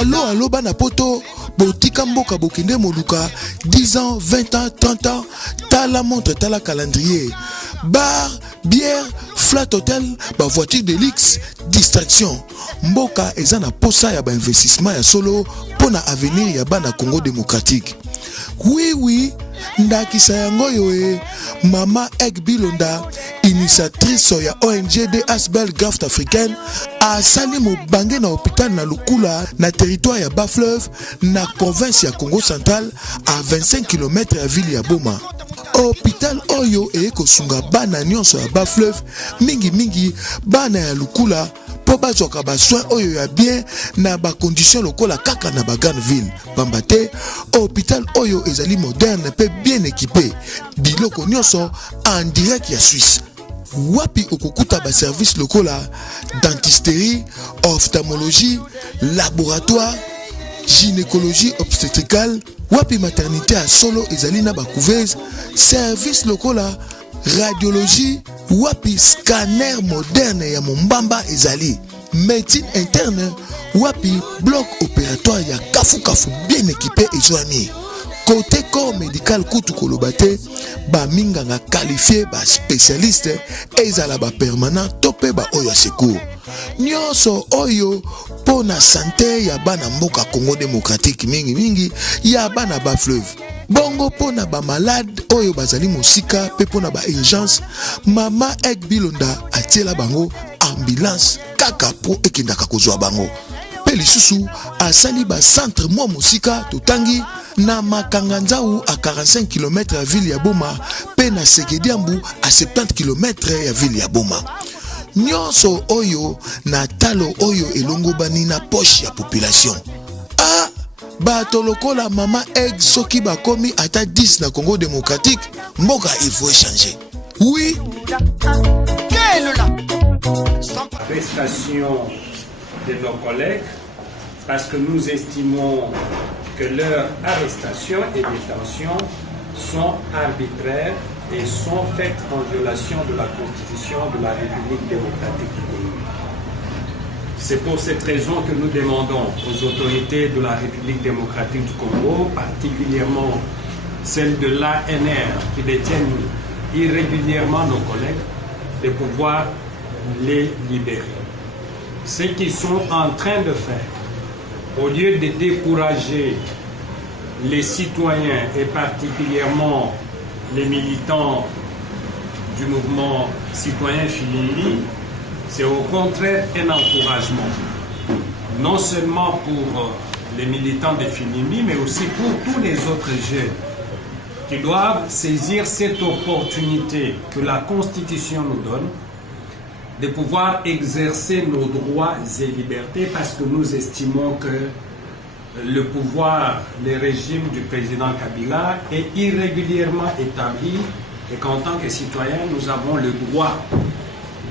Allo bana poto botika mboka bokende moluka 10 ans 20 ans 30 ans tala montre tala calendrier bar bière flat hotel ba voiture de luxe distraction mboka eza na posa ya ba investissement ya solo pona avenir ya bana Congo démocratique. Oui ndakisa yango yo mama Ek Bilonda initiatrice ya ONG de Asbel Graft africaine asali mobange na hôpital na Lukula na territoire ya Bas-Fleuve na province ya Congo central à 25 km ya ville ya Boma. Hôpital oyo kosunga bana nyonso ya Bas-Fleuve mingi bana ya Lukula po bazwaka ba soin oyo ya bien na ba condition lokola kaka na ba grande ville. Bambate hôpital oyo ezali moderne pe bien équipé biloko nyonso en direct ya Suisse. Wapi okokuta ba service lokola dentisterie, ophtalmologie, laboratoire, gynécologie obstétricale, wapi maternité à solo ezali na ba couveuse, service lokola radiologie, wapi scanner moderne ya mombamba ezali, médecine interne, wapi bloc opératoire ya kafu bien équipé ezwami. Côté corps médical kutu kolobate ba minganga qualifié ba spécialiste ezala ba permanent topé ba oyo secours nyonso oyo pona santé ya bana mboka Congo démocratique mingi ya bana Bas-Fleuve bongo pona ba malade oyo bazali mosika pe pona ba urgence mama Ek Bilonda atiela bango ambulance kaka po ekendaka kozwa bango pe lisusu asali ba centre mwa mosika totangi na Makanganzau à 45 km ya ville ya Boma pe na Segediambu à 70 km ya ville ya Boma. Nyonso oyo na talo oyo elongo bani na poche ya population. Ah bato lokola mama Ek soki bakomi ata 10 na Congo démocratique mboka il faut changer. Oui. Arrestation de nos collègues parce que nous estimons que leurs arrestations et détentions sont arbitraires et sont faites en violation de la Constitution de la République démocratique du Congo. C'est pour cette raison que nous demandons aux autorités de la République démocratique du Congo, particulièrement celles de l'ANR qui détiennent irrégulièrement nos collègues, de pouvoir les libérer. Ce qu'ils sont en train de faire, au lieu de décourager les citoyens et particulièrement les militants du mouvement citoyen Filimbi, c'est au contraire un encouragement. Non seulement pour les militants de Filimbi, mais aussi pour tous les autres jeunes qui doivent saisir cette opportunité que la Constitution nous donne de pouvoir exercer nos droits et libertés parce que nous estimons que le pouvoir, le régime du président Kabila est irrégulièrement établi et qu'en tant que citoyens, nous avons le droit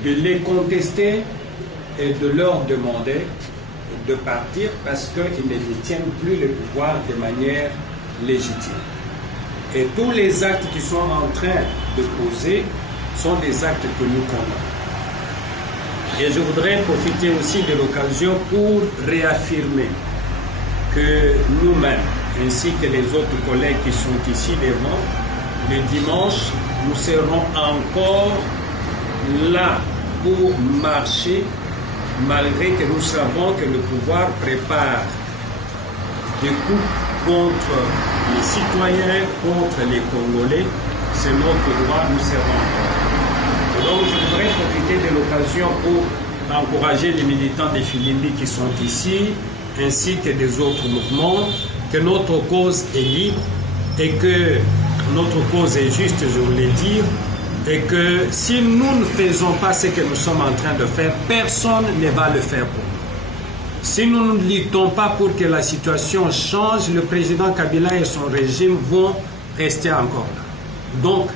de les contester et de leur demander de partir parce qu'ils ne détiennent plus le pouvoir de manière légitime. Et tous les actes qui sont en train de poser sont des actes que nous condamnons. Et je voudrais profiter aussi de l'occasion pour réaffirmer que nous-mêmes, ainsi que les autres collègues qui sont ici devant, le dimanche, nous serons encore là pour marcher, malgré que nous savons que le pouvoir prépare des coups contre les citoyens, contre les Congolais. C'est notre droit, nous serons encore. Donc je voudrais profiter de l'occasion pour encourager les militants des Filimbi qui sont ici, ainsi que des autres mouvements, que notre cause est libre et que notre cause est juste, je voulais dire, et que si nous ne faisons pas ce que nous sommes en train de faire, personne ne va le faire pour nous. Si nous ne luttons pas pour que la situation change, le président Kabila et son régime vont rester encore là. Donc,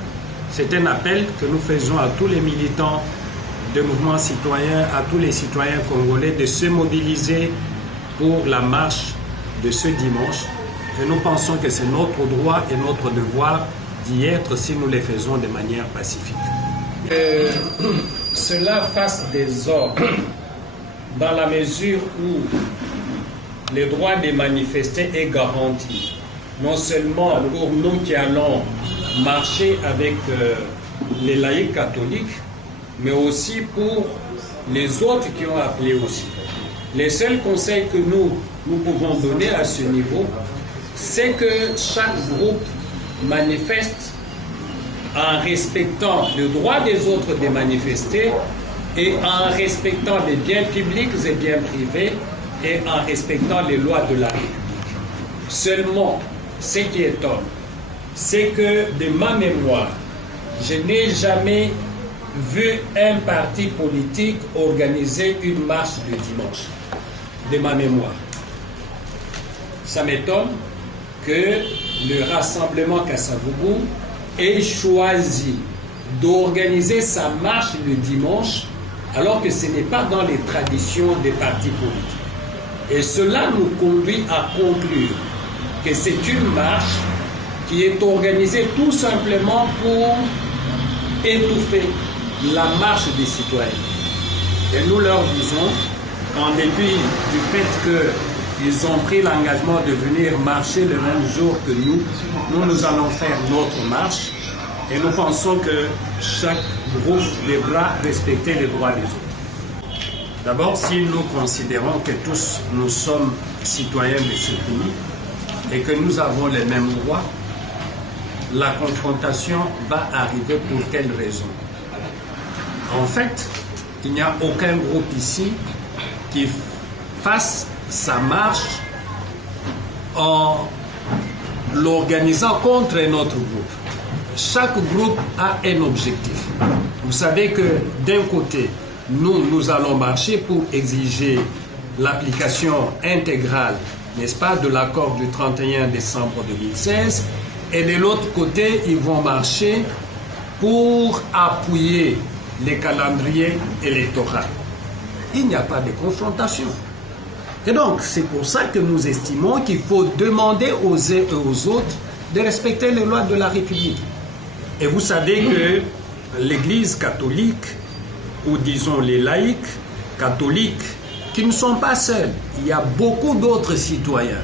c'est un appel que nous faisons à tous les militants de mouvements citoyens, à tous les citoyens congolais de se mobiliser pour la marche de ce dimanche. Et nous pensons que c'est notre droit et notre devoir d'y être si nous les faisons de manière pacifique. Cela fasse des ordres dans la mesure où le droit de manifester est garanti, non seulement pour nous qui allons marcher avec les laïcs catholiques, mais aussi pour les autres qui ont appelé aussi. Les seuls conseils que nous pouvons donner à ce niveau, c'est que chaque groupe manifeste en respectant le droit des autres de manifester et en respectant les biens publics et biens privés et en respectant les lois de la République. Seulement, ce qui étonne, c'est que de ma mémoire, je n'ai jamais vu un parti politique organiser une marche le dimanche. De ma mémoire. Ça m'étonne que le Rassemblement Kasavubu ait choisi d'organiser sa marche le dimanche alors que ce n'est pas dans les traditions des partis politiques. Et cela nous conduit à conclure que c'est une marche qui est organisée tout simplement pour étouffer la marche des citoyens. Et nous leur disons qu'en dépit du fait qu'ils ont pris l'engagement de venir marcher le même jour que nous allons faire notre marche et nous pensons que chaque groupe devra respecter les droits des autres. D'abord, si nous considérons que tous nous sommes citoyens de ce pays et que nous avons les mêmes droits, la confrontation va arriver pour quelle raison? En fait, il n'y a aucun groupe ici qui fasse sa marche en l'organisant contre un autre groupe. Chaque groupe a un objectif. Vous savez que d'un côté, nous allons marcher pour exiger l'application intégrale, n'est-ce pas, de l'accord du 31 décembre 2016, et de l'autre côté, ils vont marcher pour appuyer les calendriers électoraux. Il n'y a pas de confrontation. Et donc, c'est pour ça que nous estimons qu'il faut demander aux uns et aux autres de respecter les lois de la République. Et vous savez que l'Église catholique, ou disons les laïcs catholiques, qui ne sont pas seuls, il y a beaucoup d'autres citoyens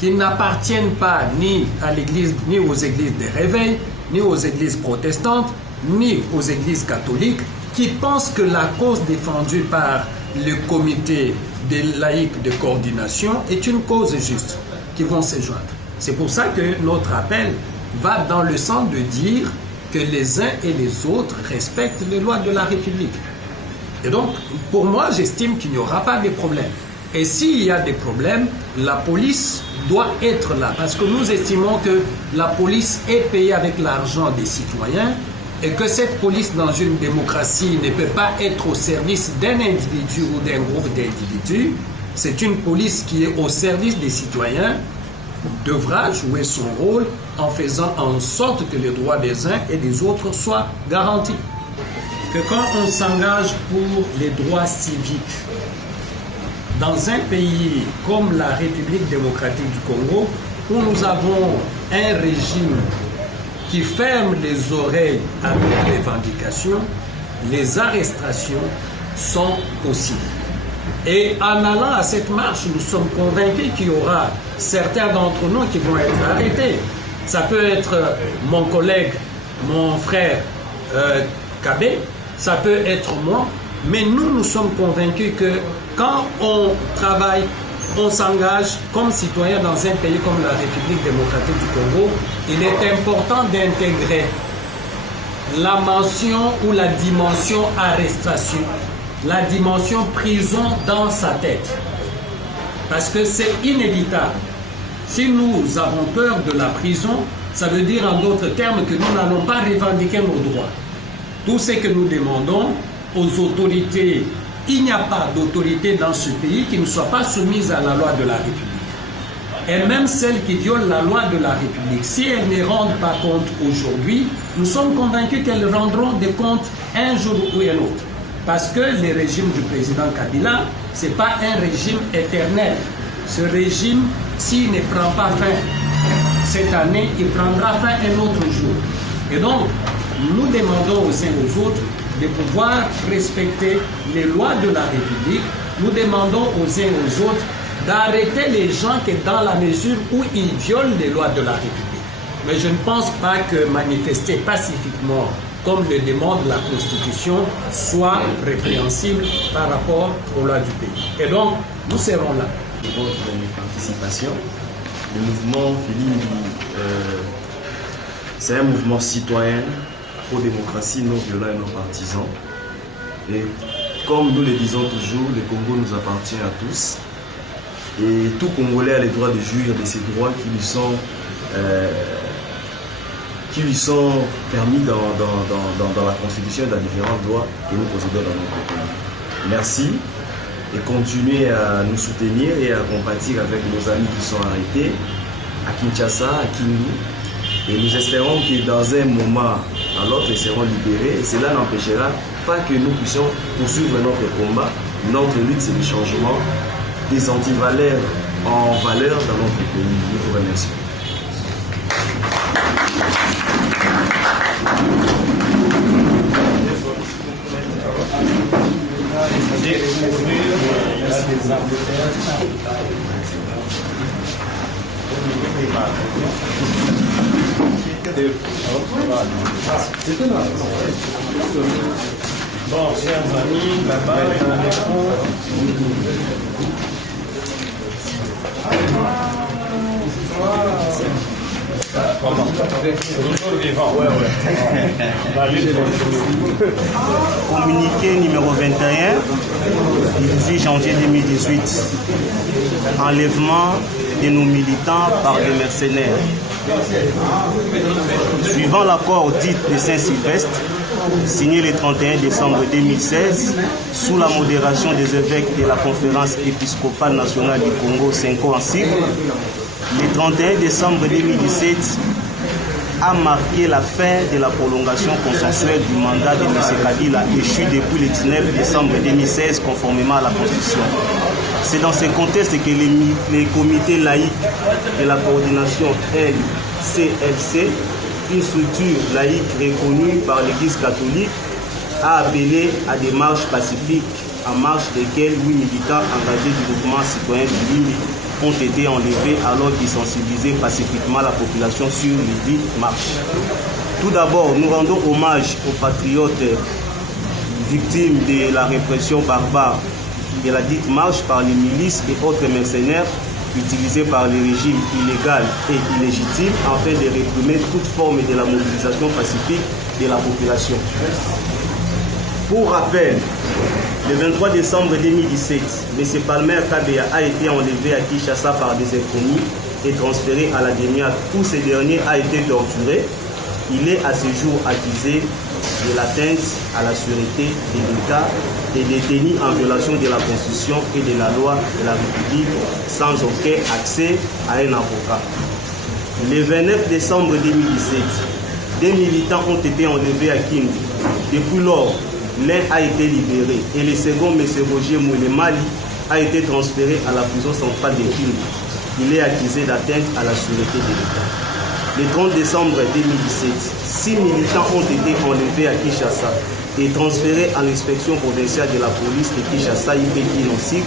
qui n'appartiennent pas ni à l'Église, ni aux églises de réveil, ni aux églises protestantes, ni aux églises catholiques, qui pensent que la cause défendue par le comité des laïcs de coordination est une cause juste, qui vont se joindre. C'est pour ça que notre appel va dans le sens de dire que les uns et les autres respectent les lois de la République. Et donc, pour moi, j'estime qu'il n'y aura pas de problème. Et s'il y a des problèmes, la police doit être là. Parce que nous estimons que la police est payée avec l'argent des citoyens et que cette police, dans une démocratie, ne peut pas être au service d'un individu ou d'un groupe d'individus. C'est une police qui est au service des citoyens, devra jouer son rôle en faisant en sorte que les droits des uns et des autres soient garantis. Que quand on s'engage pour les droits civiques, dans un pays comme la République démocratique du Congo, où nous avons un régime qui ferme les oreilles à nos revendications, les arrestations sont possibles. Et en allant à cette marche, nous sommes convaincus qu'il y aura certains d'entre nous qui vont être arrêtés. Ça peut être mon collègue, mon frère Kabé, ça peut être moi, mais nous sommes convaincus que quand on travaille, on s'engage comme citoyen dans un pays comme la République démocratique du Congo, il est important d'intégrer la mention ou la dimension arrestation, la dimension prison dans sa tête. Parce que c'est inévitable. Si nous avons peur de la prison, ça veut dire en d'autres termes que nous n'allons pas revendiquer nos droits. Tout ce que nous demandons aux autorités, il n'y a pas d'autorité dans ce pays qui ne soit pas soumise à la loi de la République. Et même celles qui violent la loi de la République, si elles ne rendent pas compte aujourd'hui, nous sommes convaincus qu'elles rendront des comptes un jour ou un autre. Parce que le régime du président Kabila, ce n'est pas un régime éternel. Ce régime, s'il ne prend pas fin cette année, il prendra fin un autre jour. Et donc, nous demandons aux uns aux autres de pouvoir respecter les lois de la République nous demandons aux uns et aux autres d'arrêter les gens qui, dans la mesure où ils violent les lois de la République. Mais je ne pense pas que manifester pacifiquement, comme le demande la Constitution, soit répréhensible par rapport aux lois du pays. Et donc, nous serons là. De votre participation, le mouvement Philippe, c'est un mouvement citoyen pro-démocratie, non violent et non partisan. Et comme nous le disons toujours, le Congo nous appartient à tous. Et tout Congolais a le droit de jouir de ces droits qui lui sont permis dans la Constitution et dans différentes lois que nous possédons dans notre pays. Merci et continuez à nous soutenir et à compatir avec nos amis qui sont arrêtés à Kinshasa, à Kindu. Et nous espérons que dans un moment à l'autre, ils seront libérés. Et cela n'empêchera pas que nous puissions poursuivre notre combat. Notre lutte, c'est le changement des antivaleurs en valeur dans notre pays. Nous vous remercions. Bon, chers amis, là-bas, il y a des Communiqué numéro 21 du 18 janvier 2018. Enlèvement de nos militants par des mercenaires. Suivant l'accord dit de Saint-Sylvestre, signé le 31 décembre 2016, sous la modération des évêques de la Conférence épiscopale nationale du Congo, 5 ans en cycle, le 31 décembre 2017 a marqué la fin de la prolongation consensuelle du mandat de M. Kabila échu depuis le 19 décembre 2016 conformément à la Constitution. C'est dans ce contexte que les comités laïcs de la coordination LCLC, une structure laïque reconnue par l'Église catholique, a appelé à des marches pacifiques en marche desquelles 8 militants engagés du mouvement citoyen du Limbi ont été enlevés alors qu'ils sensibilisaient pacifiquement la population sur les dites marches. Tout d'abord, nous rendons hommage aux patriotes victimes de la répression barbare de la dite marche par les milices et autres mercenaires utilisés par les régimes illégaux et illégitimes afin de réprimer toute forme de la mobilisation pacifique de la population. Pour rappel, le 23 décembre 2017, M. Palmer Kabea a été enlevé à Kinshasa par des inconnus et transféré à la DENIAC où ce dernier a été torturé. Il est à ce jour accusé de l'atteinte à la sûreté de l'État et détenu en violation de la Constitution et de la loi de la République sans aucun accès à un avocat. Le 29 décembre 2017, des militants ont été enlevés à Kindu. Depuis lors, l'un a été libéré et le second, M. Roger Moulemali, a été transféré à la prison centrale de Kindu. Il est accusé d'atteinte à la sûreté de l'État. Le 30 décembre 2017, 6 militants ont été enlevés à Kinshasa et transférés à l'inspection provinciale de la police de Kinshasa, IPK,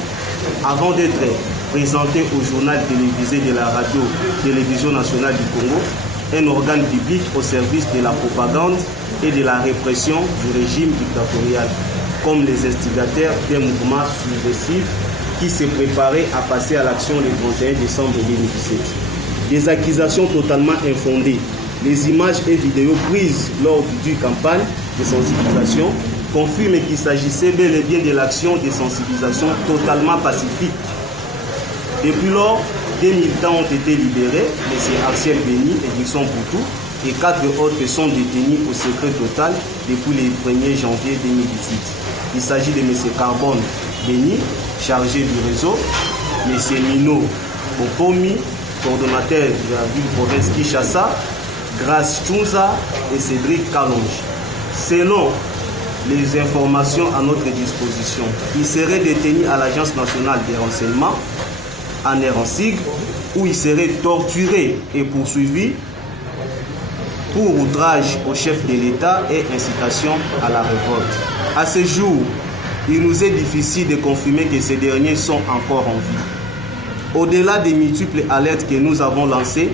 avant d'être présentés au journal télévisé de la radio-télévision nationale du Congo, un organe public au service de la propagande et de la répression du régime dictatorial, comme les instigateurs d'un mouvement subversif qui s'est préparé à passer à l'action le 31 décembre 2017. Des accusations totalement infondées. Les images et vidéos prises lors du campagne de sensibilisation confirment qu'il s'agissait bel et bien de l'action de sensibilisation totalement pacifique. Depuis lors, des militants ont été libérés, M. Arciel Béni et Dixon Poutou, et 4 autres sont détenus au secret total depuis le 1er janvier 2018. Il s'agit de M. Carbone Béni, chargé du réseau, M. Mino Bokomi, coordonnateur de la ville province Kinshasa, Grace Chunza et Cédric Kalonge. Selon les informations à notre disposition, il serait détenu à l'Agence nationale des renseignements, en Eransig, où il serait torturé et poursuivi pour outrage au chef de l'État et incitation à la révolte. À ce jour, il nous est difficile de confirmer que ces derniers sont encore en vie. Au-delà des multiples alertes que nous avons lancées,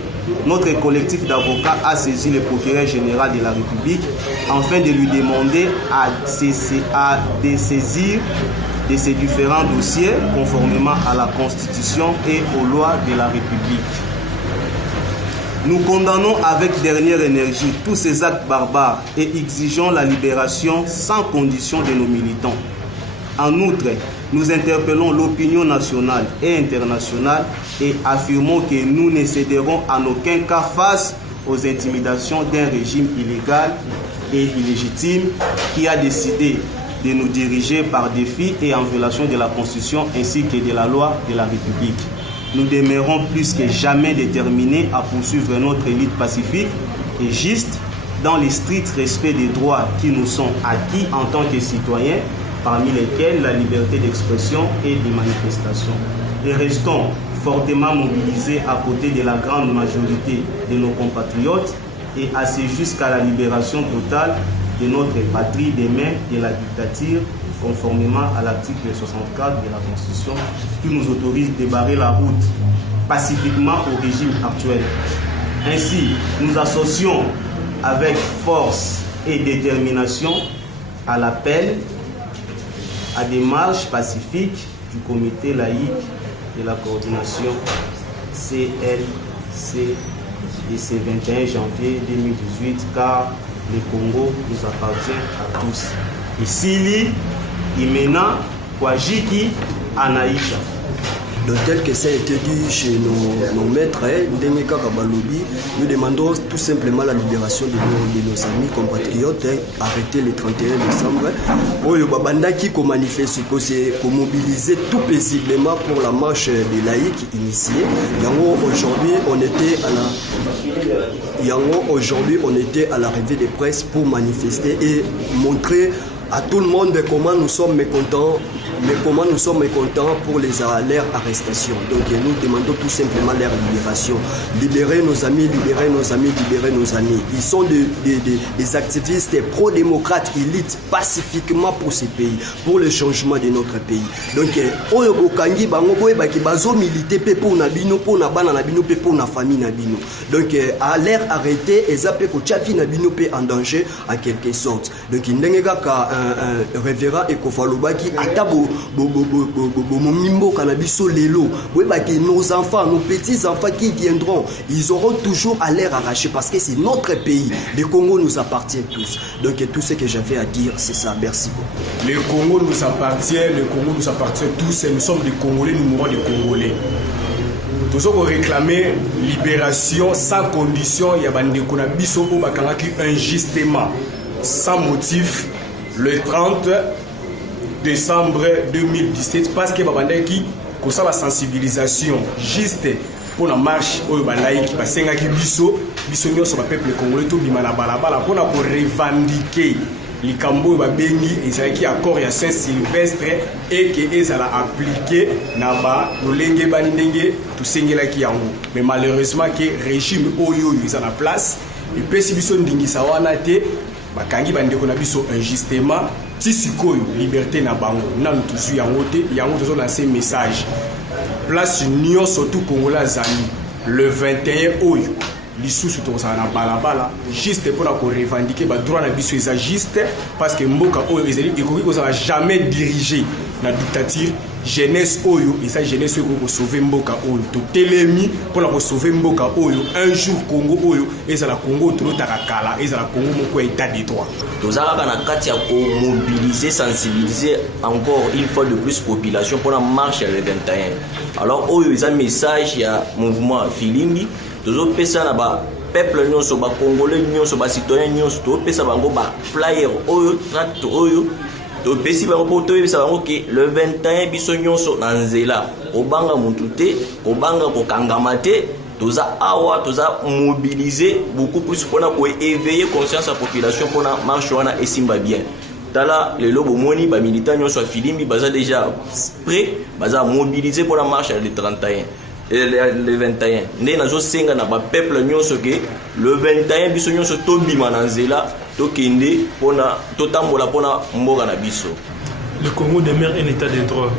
notre collectif d'avocats a saisi le procureur général de la République afin de lui demander de saisir de ces différents dossiers conformément à la Constitution et aux lois de la République. Nous condamnons avec dernière énergie tous ces actes barbares et exigeons la libération sans condition de nos militants. En outre, nous interpellons l'opinion nationale et internationale et affirmons que nous ne céderons en aucun cas face aux intimidations d'un régime illégal et illégitime qui a décidé de nous diriger par défi et en violation de la Constitution ainsi que de la loi de la République. Nous demeurons plus que jamais déterminés à poursuivre notre lutte pacifique et juste dans le strict respect des droits qui nous sont acquis en tant que citoyens, parmi lesquels la liberté d'expression et de manifestation. Et restons fortement mobilisés à côté de la grande majorité de nos compatriotes et assez jusqu'à la libération totale de notre patrie des mains de la dictature, conformément à l'article 64 de la Constitution qui nous autorise de barrer la route pacifiquement au régime actuel. Ainsi, nous associons avec force et détermination à l'appel à des marches pacifiques du comité laïque de la coordination CLC de ce 21 janvier 2018 car le Congo nous appartient à tous. Isili, Imena, Kwajiki, Anaïcha. Donc, tel que ça a été dit chez nos maîtres, nous demandons tout simplement la libération de nos amis compatriotes arrêtés le 31 décembre. Oyo Babanda qui manifeste pour mobiliser tout paisiblement pour la marche des laïcs initiée. Aujourd'hui, on était à l'arrivée des presse pour manifester et montrer à tout le monde comment nous sommes mécontents, pour leur arrestation. Donc nous demandons tout simplement leur libération. Libérer nos amis, libérer nos amis, libérer nos amis. Ils sont des activistes pro-démocrates, ils luttent pacifiquement pour ce pays, pour le changement de notre pays. Donc oyo bokangi bango boye baki bazo militer pe pour na bino, pour na bana na bino pe pour na famille na bino. Donc à l'air arrêté ezape ko tchafi na bino pe en danger en quelque sorte. Donc ndengeka ka un révérend Ekofalobaki atabo momimbo kanabiso lelo. Nos enfants, nos petits-enfants qui viendront, ils auront toujours à l'air arraché parce que c'est notre pays. Le Congo nous appartient tous. Donc tout ce que j'avais à dire, c'est ça. Merci beaucoup. Le Congo nous appartient tous et nous sommes des Congolais, nous mourons des Congolais. Tous ceux qui ont réclamé libération sans condition, il y a des gens qui ont injustement, sans motif, le 30 décembre 2017 parce que babandaki kosa la sensibilisation juste pour la marche au balaïki basengaki biso nyonso ba peuple congolais to bima na balabala pour revendiquer likambo babengi ezalaki accord ya Saint-Sylvestre et que ezala appliqué na ba lolenge bani ndenge tosengelaki yango mais malheureusement que régime oyo ezala place et pesi biso ndingisa wana te bakangi bandeko na biso injustement tisikoyo liberté na bango nanu tuzu yango te yango tozo lancer message place union surtout congolais zami le 21 oyo lisusu tozala na balabala juste pour ko revendiquer ba droit na biso eza juste parce que mboka oyo ezali ekoki kozala jamais dirigé na dictature jeunesse oyo et ça jeunesse oyo ko sauver mboka oyo to telemi pour ko sauver mboka oyo un jour Congo oyo ezala Congo to takakala ezala Congo moko état de droit tozala na kati ya ko mobiliser sensibiliser encore une fois de plus population pour la marche le 21 alors oyo eza message ya mouvement Filimbi tozo pesa na ba peuple nyonso ba congolais nyonso ba citoyen nyonso to pesa bango ba flyer oyo tract oyo to pesi bango po to pesa bango ke le 21 biso nyonso na nzela obanga mutu te obanga ko kangama te toza awa toza mobiliser beaucoup plus pour na ko éveiller conscience à population pour na marche wana esimba bien tala le lobo moni ba militants nyonso Filimbi baza déjà prêt baza mobiliser pour la marche le 31 le 21 né nazo senga na ba peuple nyonso ke le 21 biso nyonso to bima na nzela to kende pona to tambola pona mboka na biso le Congo demeure un état de droit.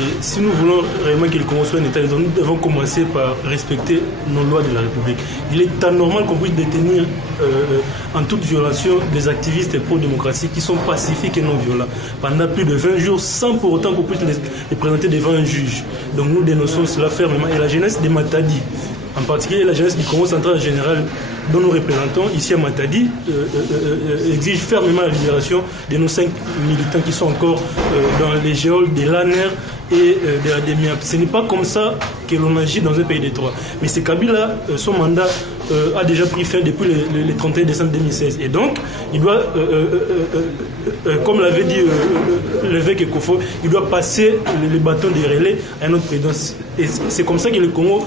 Et si nous voulons réellement que le Congo soit un état de droit, nous devons commencer par respecter nos lois de la République. Il est anormal qu'on puisse détenir en toute violation des activistes pro-démocratie qui sont pacifiques et non violents pendant plus de 20 jours sans pour autant qu'on puisse les présenter devant un juge. Donc nous dénonçons cela fermement. Et la jeunesse de Matadi, en particulier la jeunesse du Congo central en général, dont nous représentons ici à Matadi, exige fermement la libération de nos 5 militants qui sont encore dans les geôles de l'ANER et de la DEMIAP. Ce n'est pas comme ça que l'on agit dans un pays de droit. Mais c'est Kabila, son mandat a déjà pris fin depuis le 31 décembre 2016. Et donc, il doit, comme l'avait dit l'évêque Ekofo, il doit passer le bâton des relais à un autre président. Et c'est comme ça que le Congo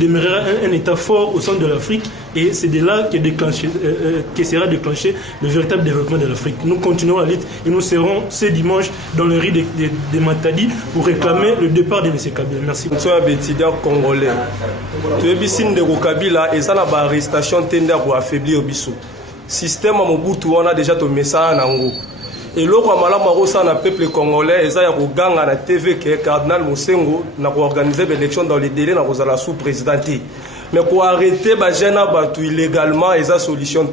demeurera un État fort au centre de l'Afrique. Et c'est de là que sera déclenché le véritable développement de l'Afrique. Nous continuerons la lutte et nous serons ce dimanche dans le riz de Matadi pour réclamer le départ de M. Kabila. Merci. Nous sommes un étudiant congolais. Tu es ici de Kabila et ça n'a pas arrestation tendance pour affaiblir Bissou. Système à Mobutu on a déjà ton message en haut. Et l'autre malama ça na peuple congolais et ça y a ganga na TV que cardinal Mosengo n'a organisé l'élection dans les délais na la sous-présidenté. Mais pour arrêter les jeunes illégalement, ils ont solution.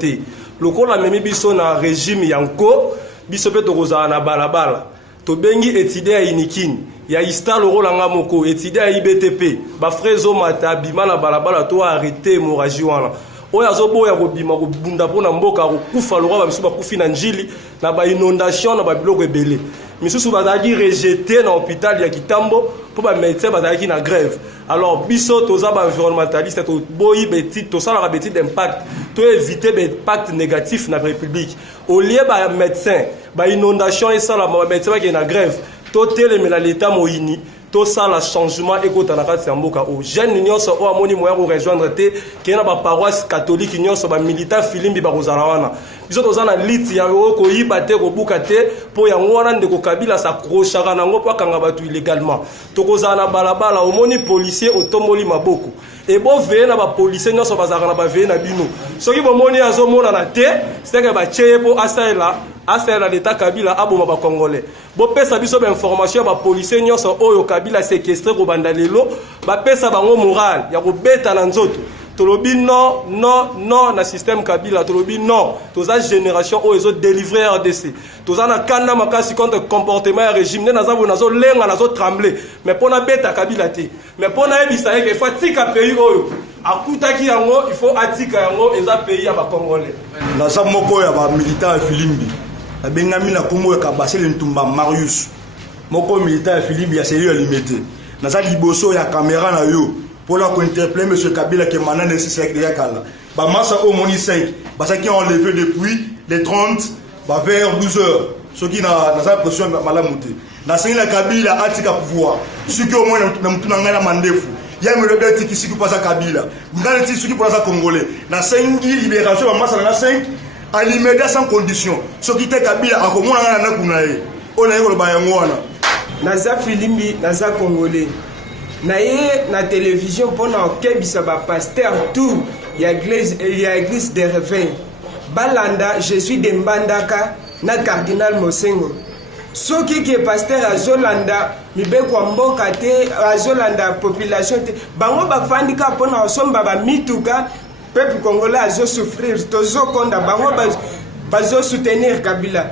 Le coup la même biso na régime yanko, biso pe to kozala na balabala. To bengi étudier à Inikin, ya ista le rôle nga moko, étudier à IBTP, ba frezo mata bima na balabala to arrêter hémorragie wana. Oya zobo ya kobima ko bunda pona mboka ko kufa le roi ba biso ba kufi na njili na ba inondation na ba biloko ebele. Misusu bazaki rejeté dans l'hôpital ya Kitambo pour ba médecin bazaki na grève. Alors biso toza ba environnementaliste to boyi beti to sala beti d'impact to éviter des impacts négatifs na république. Au lieu ba médecin ba inondation et ça la médecin qui na grève to tele mais l'état moyini tout ça le changement économique c'est mboka au jeune union so o amoni moya ko rejoindre te qui na ba paroisse catholique union so ba militant filimbi ba kozala wana biso tozana lit ya ko yiba te ko buka te po ya ngwana ndeko Kabila sa krochaka nango po kanga batu illégalement to kozana balabala omoni policier otomoli maboko et bo veye na ba policier nyonso bazaka na ba veye na bino soki bomoni azomona na te c'est que ba cheye po asala l'état Kabila aboma ba congolais bo pesa biso ba information ba policier nyonso oyo Kabila séquestré ko banda lelo ba pesa bango moral ya ko beta na nzoto tolobi non na système Kabila tolobi non toza génération oyo ezo délivrer RDC toza na kanda makasi contre comportement ya régime ne naza nazo lenga nazo trembler mais pona beta Kabila te mais pona ebisa ke fatika pays oyo akutaki yango il faut atika yango eza pays ya ba congolais naza moko ya ba militant Filimbi abengami na kombo ya Kabasele Ntumba Marius moko militant ya Filimbi ya série limité naza liboso ya caméra na yo pour la interpeller M. Kabila qui est maintenant nécessaire de Yakala. Massa au moni 5, parce qu'il a enlevé depuis les 30 vers 12 heures. Ce qui n'a pas l'impression de malamouté. Dans ce cas, Kabila a tika pouvoir. Ce qui au moins n'a pas mandéfou. Il y a une rebelle qui s'y passe à Kabila. Il y a une rebelle qui passe à Congolais. Dans 5 libération, Massa dans 5, à l'immédiat sans condition. Ce qui est Kabila, à comment on a kunaé. On a eu le bayangouana. Naza Filimbi, Naza Congolais. Naye na télévision pendant kebisa ba pasteur tout il y a église de réveil balanda je suis de Mbandaka na cardinal Mosengo soki qui est pasteur à Zolanda mibe kwa mboka te à Zolanda population te bango ba fandika pona somba ba mituka peuple congolais azo souffrir tozo konda bango bazo soutenir Kabila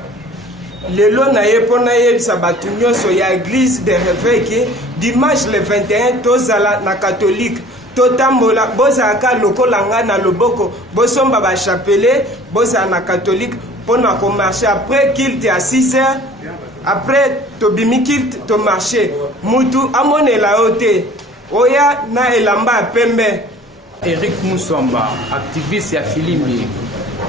lelo na ye pona ye sabatu nyonso ya église de réveil qui dimanche le 21 tozala na catholique totambola bozaka lokola nga na loboko bosomba ba chapelet bozala na catholique pona ko marcher après kilte à 6 heures après tobimi kilte to marcher mutu amonela ote oya na elamba pembe. Eric Musomba activiste ya Filimbi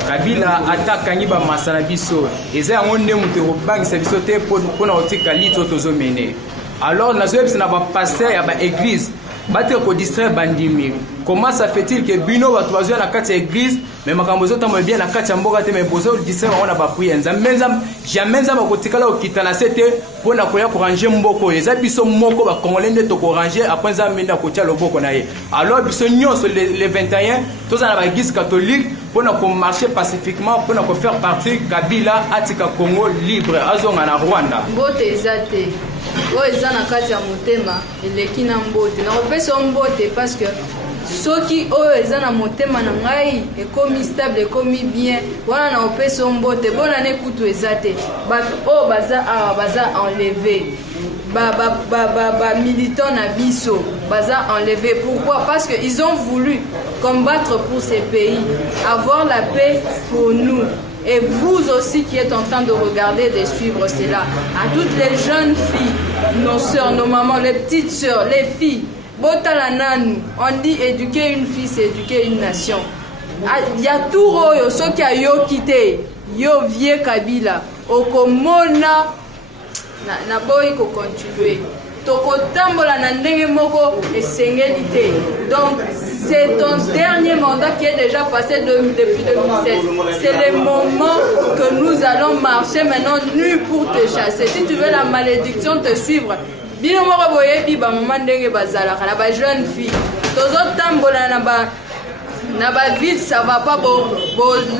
Kabila attaque ba masana biso eza yango nde mutu kobangisa biso te pona otika lito tozomene alors nazo yebisa na ba pasteur ya ba église bate ko distraire bandimi. Comment ça fait-il que bino watu bazwa na kati ya église mais makambo zote mo bien na kati ya mboka te mais bozo distraire on a ba prier nzamenza jamais nzamba ko tikala okitana sete pona ko ya ko ranger mboko eza biso moko ba congolais nde to ko ranger après nzamenda ko tia loboko na ye. Alors biso nyonso les 21 tous na ba église catholique pona ko marcher pacifiquement pona ko faire partie Kabila atika Congo libre azonga na Rwanda. Mbote ezate o ezana kati ya motema eleki na mbote na opesa mbote parce que soki oyo eza na motema na ngai ekomi stable ekomi bien wana na opesa mbote bona ne kutu ezate bato oyo baza awa baza enlevé ba militants na biso baza enlevé. Pourquoi? Parce que ils ont voulu combattre pour ces pays, avoir la paix pour nous. Et vous aussi qui êtes en train de regarder, de suivre cela, à toutes les jeunes filles, nos sœurs, nos mamans, les petites sœurs, les filles, Botalananu, on dit éduquer une fille, c'est éduquer une nation. Il y a tout royo, ceux qui a yo quitté, yo vieux Kabila, okomona, na boy ko continuer. Toko tambola na ndenge moko esengeli te. Donc c'est ton dernier mandat qui est déjà passé depuis 2016. C'est le moment que nous allons marcher maintenant nu pour te chasser. Si tu veux la malédiction te suivre, bino moko boyebi ba maman ndenge bazala kana ba jeune fille. Tozo tambola na ba ville ça va pas bo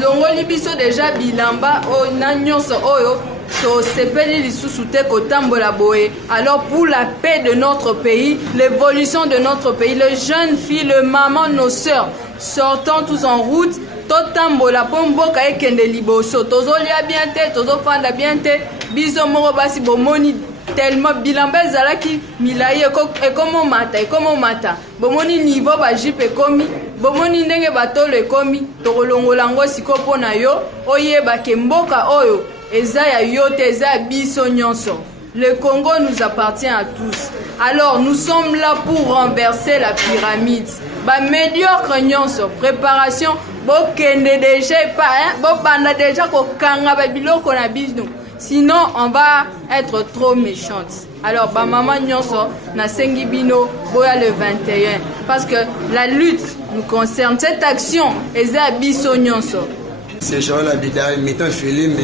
longoli biso déjà bilamba o na nyonso oyo. Alors pour la paix de notre pays, l'évolution de notre pays, les jeunes filles, les mamans, nos sœurs, sortons tous en route. Totambola pomboka ekende liboso. Tozo lia bien te, tozo fanda bien te. Biso moro basi bomoni tellement bilamba zalaki milai ekomo mata. Bomoni niveau ba jipe komi, bomoni ndenge batolo ekomi, tokolongola ngo sikopo na yo, oyeba ke mboka oyo Ezaya yote, Ezaya biso nyonso. Le Congo nous appartient à tous. Alors nous sommes là pour renverser la pyramide. Ba médiocre nyonso, préparation, bo kende déjà pas, bo banda déjà ko kanga ba biloko na bisnou. Sinon on va être trop méchante. Alors ba maman nyonso na sengi bino boya le 21 parce que la lutte nous concerne. Cette action Ezaya biso nyonso. C'est Joël Abida mettant Philippe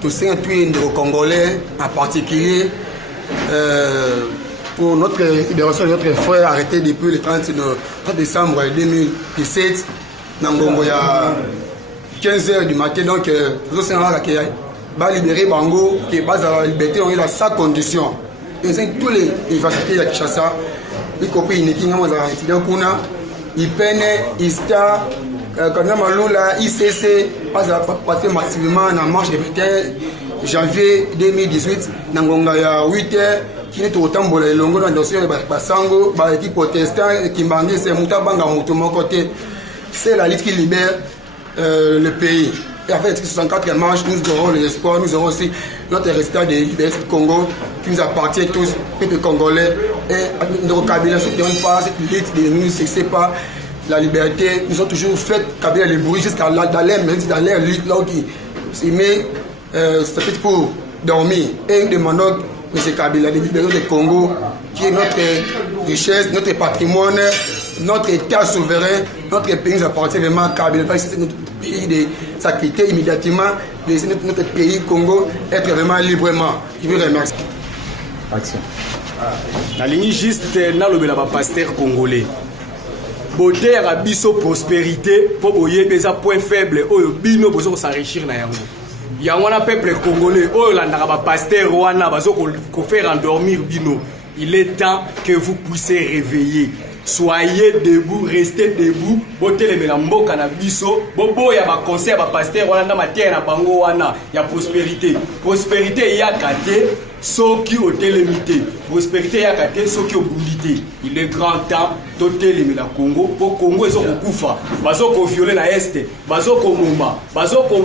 tous les Congolais en particulier pour notre libération de notre frère arrêté depuis le 30 décembre 2017 il y a 15h du matin donc nous va libérer Bango qui est base à la liberté on est sans condition et tous les universités de Kinshasa y compris il peine ISTA quand même Lula ICC passe massivement dans la marche de 21 janvier 2018 Nangonga ya 8h qui est au tambour le longo dans dossier Basango ba équipe protestant qui mangue c'est Mutabanga Muto mon côté c'est la lutte qui libère le pays et avec 64 marches nous aurons l'espoir nous aurons aussi notre résultat de libération du Congo qui nous appartient tous peuple congolais et notre Kabila se donne pas cette lutte de nous c'est pas la liberté, nous avons toujours fait Kabila les bruits jusqu'à dans l'air lutte là qui s'est mis c'est pour dormir et nous demandons M. Kabila de libérer le Congo qui est notre richesse, notre patrimoine, notre état souverain, notre pays nous appartient vraiment à Kabila, c'est notre pays de s'acquitter immédiatement, laisser notre pays Congo être vraiment librement. Je vous remercie. Action. La ligne juste dans le pasteur congolais. Beauté à biso prospérité pour boyer des points faibles oyo bino bozo s'enrichir na yango. Yangwana peuple congolais oyo landaka ba pasteur wana bazo ko faire endormir bino. Il est temps que vous puissiez réveiller. Soyez debout, restez debout. Beauté les melamboka na biso. Bobo ya ba conseil ba pasteur wana na matière na bango wana ya prospérité. Prospérité ya kate soki au télémité. Prospérité ya kate soki au bundité. Il est grand temps d'ôter la Congo pour Congo ils ont kufa. Bazo ko violer na est, bazo ko moma, bazo ko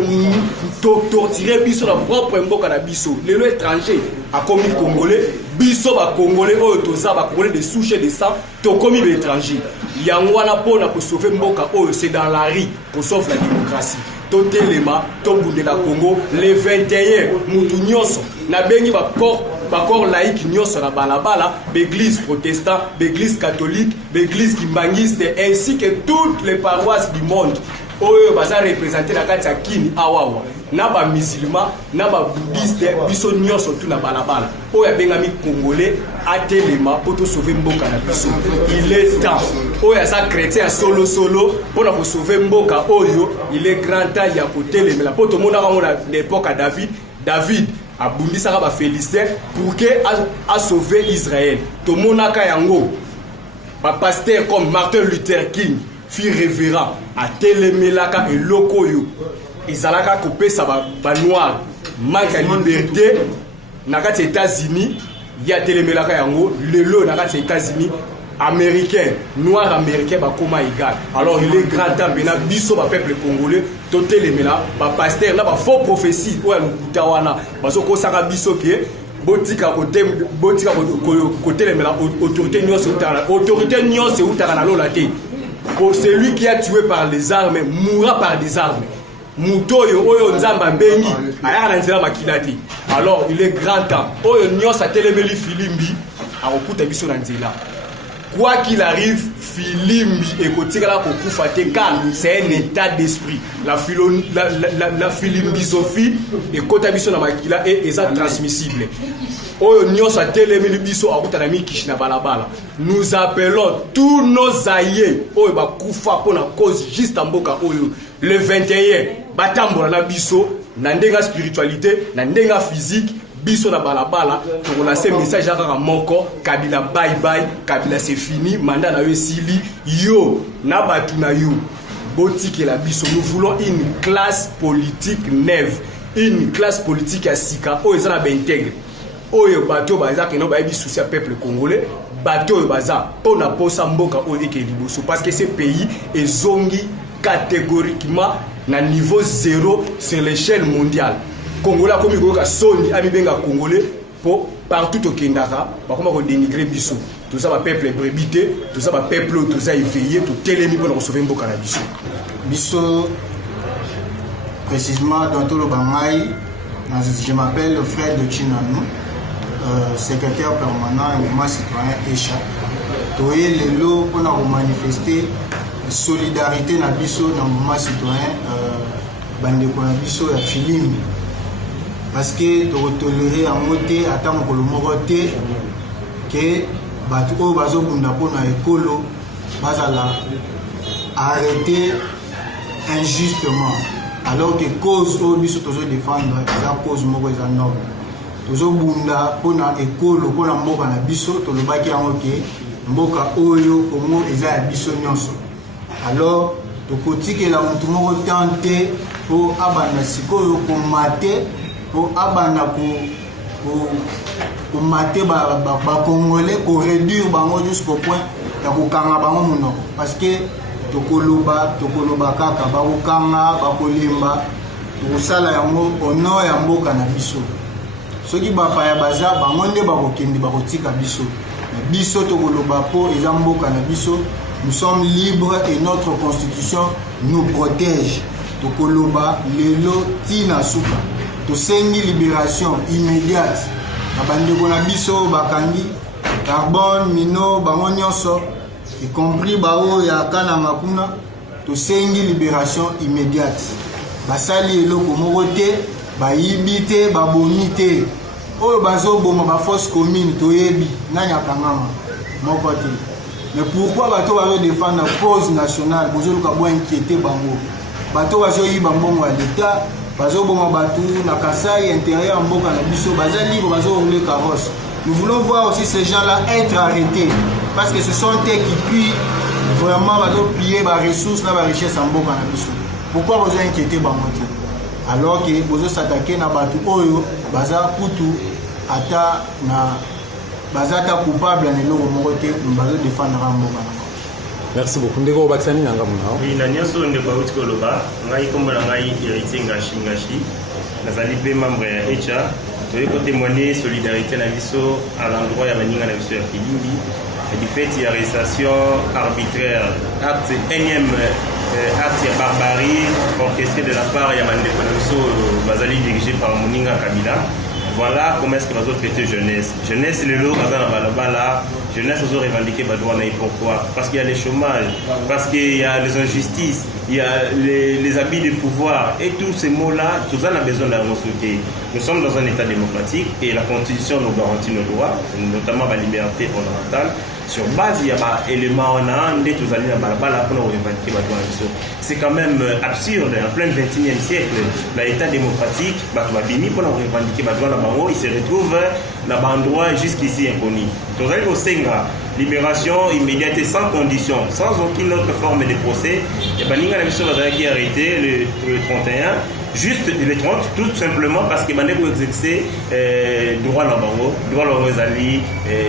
torturer biso la propre mboka na biso. Les étrangers a commis congolais, biso ba congolais o toza ba congolais de souche de sang, to commis l'étranger. Yangwana pona pour sauver mboka o c'est dans la rue pour sauver la démocratie. Totelema, to bunde la Congo, les 21 mutu nyonso na bengi ba corps corps laïque nyonso na balabala, l'église protestante, l'église catholique, l'église kimbangiste ainsi que toutes les paroisses du monde. Oyo baza représenter la kati ya kini awawa. Na ba musulman, na ba bouddhiste, biso nyonso tout na balabala. Oyo bengami congolais atelema poto sauver mboka na biso. Il est temps. Oyo za chrétien solo pour na sauver mboka oyo, il est grand temps ya kotelemela poto mona ka na l'époque à David abundisaka ba Philistin pour que a sauver Israël. To monaka yango ba pasteur comme Martin Luther King fi révérend à telemelaka eloko yo izalaka kopesa ba noir manque à liberté na kati États-Unis ya telemelaka yango lelo na kati États-Unis américain noir américain ba koma égal. Alors il est grand temps bena biso ba peuple congolais to telemela ba pasteur na ba faux prophétie o ya lukuta wana bazo ko saka biso ke botika côté la autorité nyonso utaka na lola te. Pour celui qui a tué par les armes mourra par des armes. Mutoyo oyo nzamba bengi ayaka na nzela makila te. Alors il est grand temps oyo nyonso atelemeli filimbi akokuta biso na nzela. Quoi qu'il arrive, Filimbi et Kotikala Kokufate, car c'est un état d'esprit. La Filimbisophie et Kotabiso Namakila est transmissible. Nous appelons tous nos aïeux pour la cause juste en boka le 21 batambo na biso na ndenga spiritualité na ndenga physique biso na balabala pour lancer message à moko Kabila bye bye Kabila c'est fini mandat na yo sili yo na batu na yo botiki la biso. Nous voulons une classe politique neuve, une classe politique à sika o ezana ba intègre oyo bato baza ke no ba yebi souci à peuple congolais bato baza pona posa mboka o eke liboso parce que ce pays est zongi catégoriquement na niveau 0 sur l'échelle mondiale. Congolais comme il Sony ami benga congolais pour partout au Kendara ba comment ko dénigrer biso tout ça va peuple brébité tout ça va peuple tout ça éveillé tout télémi pour recevoir mboka na biso biso précisément dans tout le bangai je m'appelle le frère de Chinanou secrétaire permanent et mouvement citoyen Echa toye lelo pour manifester solidarité na biso dans le mouvement citoyen bandeko na biso ya Filimbi parce que de tolérer en moté attendre que le moroté que batu o bazo bunda pona ekolo bazala arrêter injustement alors que cause o biso tozo défendre la cause moko eza noble tozo bunda pona ekolo pona mboka na biso to lobaki yango ke mboka oyo komo eza ya biso nyonso. Alors tokotikela mutu moko tante po abana sikoyo komate pour abana pour mater ba congolais pour réduire bango jusqu'au point ya kokanga bango monoko parce que tokoloba kaka ba kokanga ba kolimba tosala yango ono ya mboka na biso soki bapaya baza bango nde bakokende bakotika biso biso tokoloba po eza mboka na biso. Nous sommes libres et notre constitution nous protège. Tokoloba lelo tina suka tosengi libération immédiate na bandeko na biso bakangi carbone mino bango nyonso y compris bao ya kana makuna tosengi libération immédiate basali eloko moko te bayibi te babomi te oyo bazoboma ba force commune toyebi nani akangama moko te. Mais pourquoi bato bazo défendre la cause nationale bozo luka bo inquiéter bango bato bazo yiba mbongo ya l'état bazo bongo bato na Kasai intérieur mboka na biso baza libre bazo rouler carrosse. Nous voulons voir aussi ces gens-là être arrêtés parce que ce sont eux qui puis vraiment bazo piller ba ressources na ba richesse en mboka na biso. Pourquoi bozo inquiéter bango te alors que bozo s'attaquer na bato oyo baza kutu ata na bazata coupable na lelo moko te bazo défendre mboka. Merci beaucoup. Ndeko batsani nanga muna. Oui, na nyoso ndeko uti koloba ngai kombo na ngai héritier ngashi nazali pe membre ya Echa toye ko témoigner solidarité na biso à l'endroit ya baninga na biso ya Filimbi du fait ya arrestation arbitraire acte énième acte ya barbarie orchestré de la part ya bandeko na biso bazali dirigé par Moninga Kabila Voilà comment est-ce que nous avons traité jeunesse. Jeunesse, le lot, jeunesse, nous avons revendiqué et pourquoi? Parce qu'il y a le chômage, parce qu'il y a les injustices, il y a les abus de pouvoir. Et tous ces mots-là, tout ça, on a besoin d'un soutien. Nous sommes dans un état démocratique et la Constitution nous garantit nos droits, notamment la liberté fondamentale. Sur base, il y a des éléments en un, tous allés pour revendiquer. C'est quand même absurde, en plein 21e siècle, l'état démocratique, pour revendiquer, il se retrouve dans un endroit jusqu'ici inconnu. Tous allés au Senga, libération immédiate et sans condition, sans aucune autre forme de procès. Et la mission qui a arrêté le 31. Juste le 30, tout simplement parce que vous exercer droit à l'Angoïsali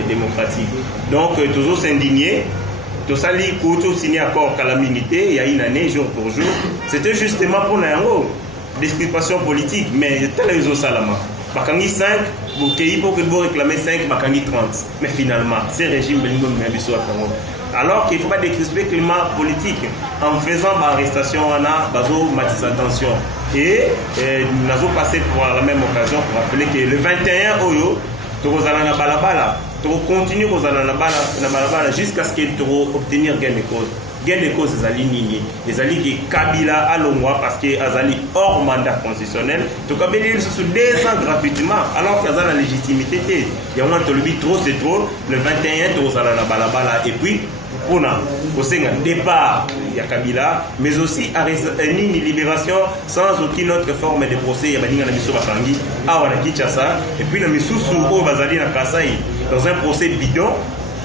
démocratique. Donc, toujours s'indigner, tout ça, tout signé accord calamité, il y a une année, jour pour jour. C'était justement pour l'Ango, d'explication politique, mais tel réseau Salama. Bakangi 5, pour que vous réclamez 5, Bakangi 30. Mais finalement, c'est le régime Belingo Mbiso à Congo. Alors qu'il ne faut pas décrisper le climat politique en faisant l'arrestation, on a matis attention. Et nous avons passé pour la même occasion pour rappeler que le 21 Oyo, nous allons continuer jusqu'à ce que nous obtenir gain de cause. Gain de cause, les alliés qui Kabila à l'Ongwa parce qu'ils sont hors mandat constitutionnel. Donc, ils sont sous 2 ans gratuitement, alors qu'ils ont la légitimité. Il y a trop, c'est trop. Le 21, nous allons et puis, pour le départ, il y a Kabila, mais aussi une libération sans aucune autre forme de procès. Il y a une mission Bakangi, à Kinshasa, et puis la mission sous Bazali à Kasaï, dans un procès bidon.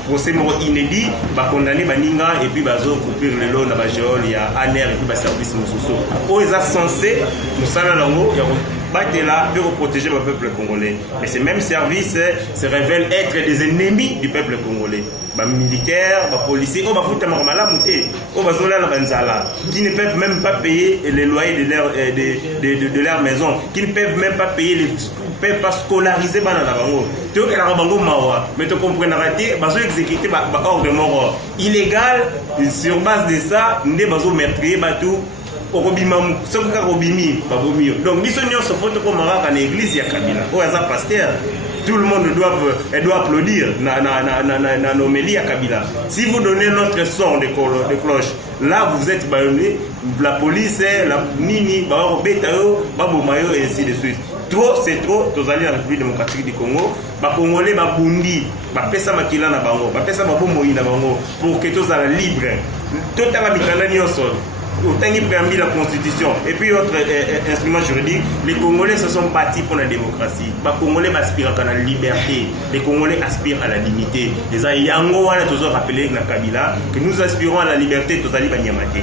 Procès inédit, condamné Baninga et puis bazo couper le lot dans la géole, il y a ANR et puis service Moussousou. Où ils sont censés, nous sommes là pour protéger le peuple congolais. Mais ces mêmes services se révèlent être des ennemis du peuple congolais. Les militaires, les policiers, qui ne peuvent même pas payer les loyers de leur maison, qui ne peuvent même pas payer les peuvent pas scolariser banana bango to que la bango mawa mais tu comprends raté bazo exécuter hors de mort illégal sur base de ça ndé bazo meurtrier batou okobima soka robimi babomi donc biso nyonso foto ko maraka na église ya Kabila o aza pasteur. Tout le monde doit applaudir na l'homélie à Kabila. Si vous donnez notre son de cloche, là vous êtes baïonné, la police, la nini, Betao, Babomayo et ainsi de suite. Trop, c'est trop, tous allés dans la République démocratique du Congo, Congolais, Bundi, Pesa Makila na Bango, Pesa Mabomoï na Bango, pour que tous allés libres. Tout à la sol. Autant qu'il préambule la Constitution et puis autre instrument juridique, les Congolais se sont battus pour la démocratie. Les Congolais aspirent à la liberté, les Congolais aspirent à la dignité. Les Ayango, on a toujours rappelé dans Kabila que nous aspirons à la liberté, tous allés Banyamate.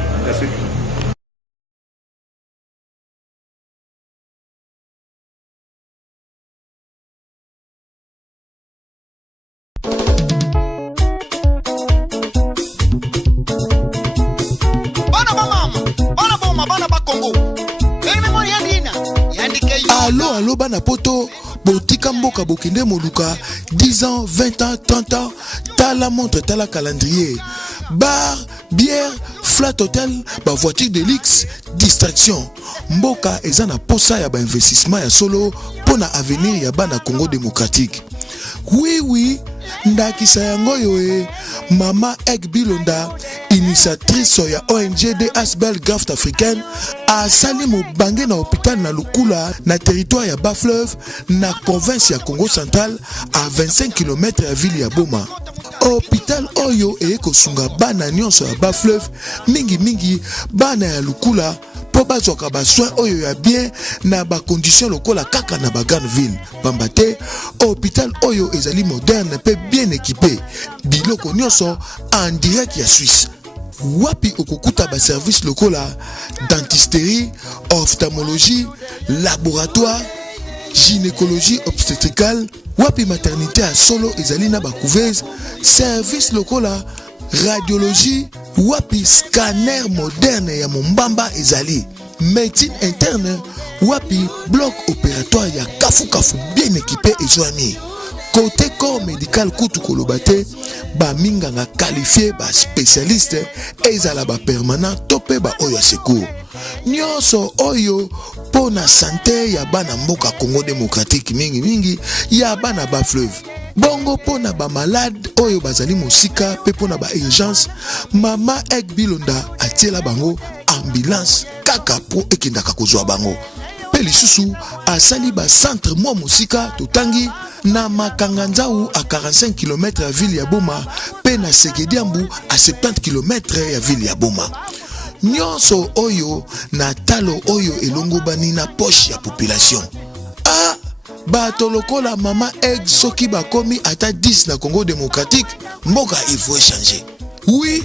Allo bana poto botika mboka bokende moluka 10 ans 20 ans 30 ans tala montre tala calendrier bar bière flat hotel ba voiture de luxe distraction mboka eza na posa ya ba investissement ya solo pona avenir ya bana Congo démocratique. Oui ndakisa yango yo Mama Ek Bilonda initiatrice ya ONG de Asbel Graft africaine a sali mobange na hôpital na Lukula na territoire ya Bas-Fleuve na province ya Congo central à 25 km ya ville ya Boma. Hôpital oyo kosunga bana nyonso ya Bas-Fleuve mingi bana ya Lukula po bazwaka basoin oyo ya bien na ba condition lokola kaka na Bagane ville. Bambate hôpital oyo ezali moderne pe bien équipé biloko nyonso en direct ya Suisse. Wapi okokuta ba service lokola dentisterie, ophtalmologie, laboratoire, gynécologie obstétricale, wapi maternité à solo ezali na ba couveuse, service lokola radiologie, wapi scanner moderne ya Mombamba ezali, médecine interne, wapi bloc opératoire ya kafu bien équipé et joigné. Côté corps corps médical kutu koloba te ba minganga qualifié ba spécialiste ezala ba permanent topé ba oyo secours nyonso oyo pona santé ya bana mboka Congo démocratique mingi ya bana ba fleuve bongo pona ba malade oyo bazali mosika pe pona ba urgence mama ek bilonda atiela bango ambulance kaka po ekendaka kozwa bango pe lisusu asali ba centre mwa mosika totangi na Makanganzau à 45 km ya ville ya Boma pe na Segediambu à 70 km ya ville ya Boma nyonso oyo na talo oyo elongo bani na poche ya population bato lokola mama egg soki bakomi ata 10 na Congo démocratique mboka il faut changer oui